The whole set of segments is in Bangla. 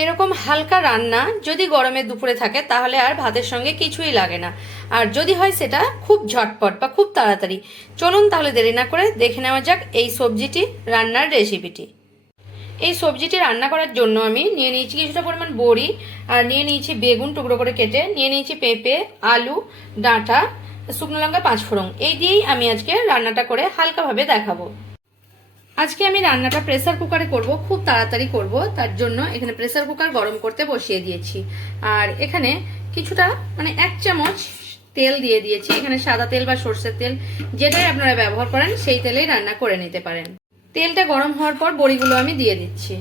এরকম হালকা রান্না যদি গরমের দুপুরে থাকে, তাহলে আর ভাতের সঙ্গে কিছুই লাগে না। আর যদি হয় সেটা খুব ঝটপট বা খুব তাড়াতাড়ি। চলুন তাহলে দেরি না করে দেখে নেওয়া যাক এই সবজিটি, রান্নার রেসিপিটি এই সবজিটি রান্না করার জন্য আমি নিয়ে নিয়েছি কিছুটা পরিমাণ বড়ি, আর নিয়ে নিয়েছি বেগুন টুকরো করে কেটে, নিয়ে নিয়েছি পেঁপে, আলু, ডাঁটা, শুকনো লঙ্কা, পাঁচফোড়ন। এই দিয়েই আমি আজকে রান্নাটা করে হালকাভাবে দেখাবো। আজকে আমি রান্নাটা প্রেসার কুকারে করব, খুব তাড়াতাড়ি করব, তার জন্য এখানে প্রেসার কুকার গরম করতে বসিয়ে দিয়েছি। আর এখানে কিছুটা মানে এক চামচ তেল দিয়ে দিয়েছি, এখানে সাদা তেল বা সর্ষের তেল, যেটাই আপনারা ব্যবহার করেন, সেই তেলেই রান্না করে নিতে পারেন। তেলটা গরম হওয়ার পর বড়িগুলো আমি দিয়ে দিচ্ছি।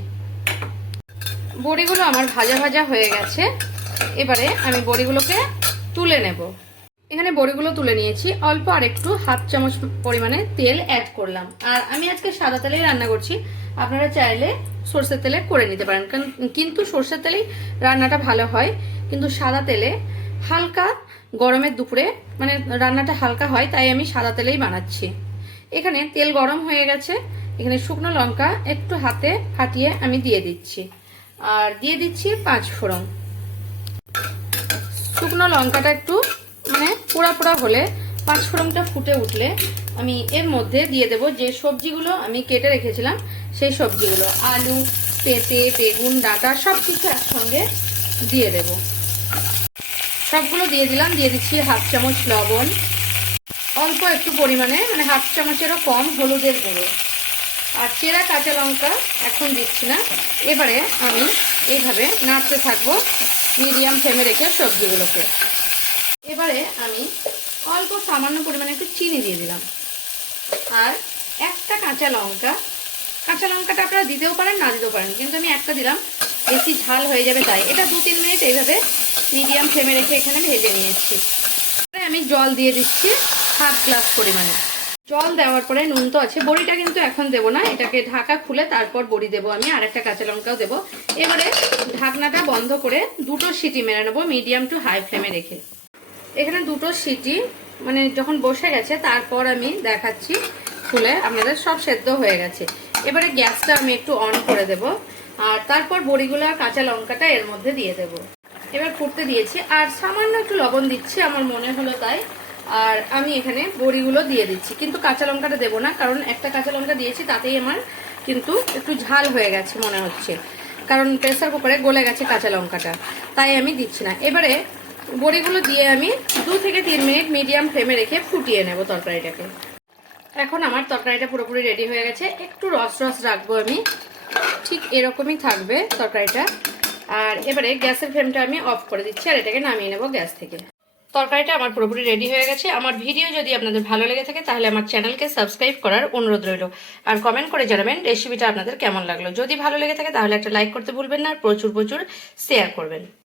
বড়িগুলো আমার ভাজা ভাজা হয়ে গেছে, এবারে আমি বড়িগুলোকে তুলে নেব। এখানে বড়িগুলো তুলে নিয়েছি। অল্প আর একটু হাফ চামচ পরিমাণে তেল অ্যাড করলাম। আর আমি আজকে সাদা তেলেই রান্না করছি। আপনারা চাইলে সর্ষের তেলে করে নিতে পারেন। কারণ কিন্তু সর্ষের তেলেই রান্নাটা ভালো হয়। কিন্তু সাদা তেলে হালকা গরমের দুপুরে মানে রান্নাটা হালকা হয়, তাই আমি সাদা তেলেই বানাচ্ছি। এখানে তেল গরম হয়ে গেছে। এখানে শুকনো লঙ্কা একটু হাতে ফাটিয়ে আমি দিয়ে দিচ্ছি। আর দিয়ে দিচ্ছি পাঁচ ফোড়ন। শুকনো লঙ্কাটা একটু পোড়া পোড়া হলে পাঁচ ফোড়নটা ফুটে উঠলে আমি এর মধ্যে দিয়ে দেব যে সবজিগুলো আমি কেটে রেখেছিলাম, সেই সবজিগুলো, আলু, পেঁপে, বেগুন, ডাঁটা সব কিছু একসঙ্গে দিয়ে দেব। সবগুলো দিয়ে দিলাম, দিয়ে দিচ্ছি হাফ চামচ লবণ। অল্প একটু পরিমাণে মানে হাফ চামচেরও কম হলুদের গুঁড়ো। আর চেরা কাঁচা লঙ্কা এখন দিচ্ছি না। এবারে আমি এইভাবে নাড়তে থাকব মিডিয়াম ফ্লেমে রেখে সবজিগুলোকে। এবারে আমি অল্প সামান্য পরিমাণে একটু চিনি দিয়ে দিলাম। আর একটা কাঁচা লঙ্কা। কাঁচা লঙ্কাটা আপনারা দিতেও পারেন, না দিতেও পারেন। কিন্তু আমি একটা দিলাম, বেশি ঝাল হয়ে যাবে তাই। এটা দু তিন মিনিট এইভাবে মিডিয়াম ফ্লেমে রেখে এখানে ভেজে নিয়েছি। এবারে আমি জল দিয়ে দিচ্ছি হাফ গ্লাস পরিমাণে। জল দেওয়ার পরে নুন তো আছে, বড়িটা কিন্তু এখন দেবো না। এটাকে ঢাকা খুলে তারপর বড়ি দেবো আমি, আর একটা কাঁচা লঙ্কাও দেবো। এবারে ঢাকনাটা বন্ধ করে দুটো সিটি মেরে নেব মিডিয়াম টু হাই ফ্লেমে রেখে। এখানে দুটো সিটি মানে যখন বসে গেছে, তারপর আমি দেখাচ্ছি খুলে আপনাদের সব সেদ্ধ হয়ে গেছে। এবারে গ্যাসটা আমি একটু অন করে দেব, আর তারপর বড়িগুলো আর কাঁচা লঙ্কাটা এর মধ্যে দিয়ে দেব। এবার ফুটতে দিয়েছি, আর সামান্য একটু লবণ দিচ্ছি, আমার মনে হলো তাই। আর আমি এখানে বড়িগুলো দিয়ে দিচ্ছি, কিন্তু কাঁচা লঙ্কাটা দেবো না, কারণ একটা কাঁচা লঙ্কা দিয়েছি, তাতেই আমার কিন্তু একটু ঝাল হয়ে গেছে মনে হচ্ছে। কারণ প্রেসার কুকারে গলে গেছে কাঁচা লঙ্কাটা, তাই আমি দিচ্ছি না। এবারে বড়িগুলো দিয়ে আমি দু থেকে তিন মিনিট মিডিয়াম ফ্লেমে রেখে ফুটিয়ে নেব তরকারিটাকে। এখন আমার তরকারিটা পুরোপুরি রেডি হয়ে গেছে। একটু রস রস রাখব আমি। ঠিক এরকমই থাকবে তরকারিটা। আর এবারে গ্যাসের ফ্লেমটা আমি অফ করে দিচ্ছি আর এটাকে নামিয়ে নেব গ্যাস থেকে। তরকারিটা আমার পুরোপুরি রেডি হয়ে গেছে। আমার ভিডিও যদি আপনাদের ভালো লেগে থাকে তাহলে আমার চ্যানেলকে সাবস্ক্রাইব করার অনুরোধ রইল। আর কমেন্ট করে জানাবেন রেসিপিটা আপনাদের কেমন লাগল। যদি ভালো লেগে থাকে তাহলে একটা লাইক করতে ভুলবেন না। আর প্রচুর প্রচুর শেয়ার করবেন।